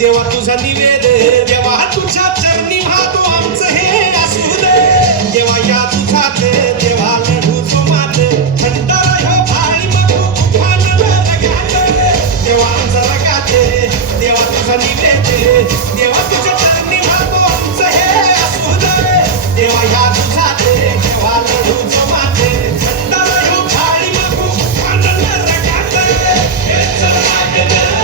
देवा तुझा निवेद देवा तुझ्या चरणी वाहतो आमचं हे असू दे देवा या तुझा देवा लढूचो मात थंडारा ह्यो भाळी मग उफान लगात देवा आमचा रगात देवा तुझा निवेद देवा तुझ्या चरणी वाहतो आमचं हे असू दे देवा या तुझा देवा लढूचो मात थंडारा ह्यो भाळी मग उफान लगात हेच लागलं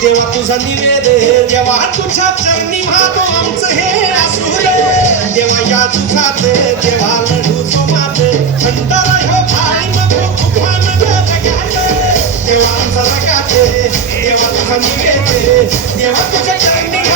देवा तुझा निवेद देवा तुझ्या चरणी वाहतो आमचं हे असू दे देवा या तुझा देवा लढूचो मात थंडारा ह्यो भाळी मग उफान लगात देवा आमचा रगात हा निवेद देवा तुझ्या चरणी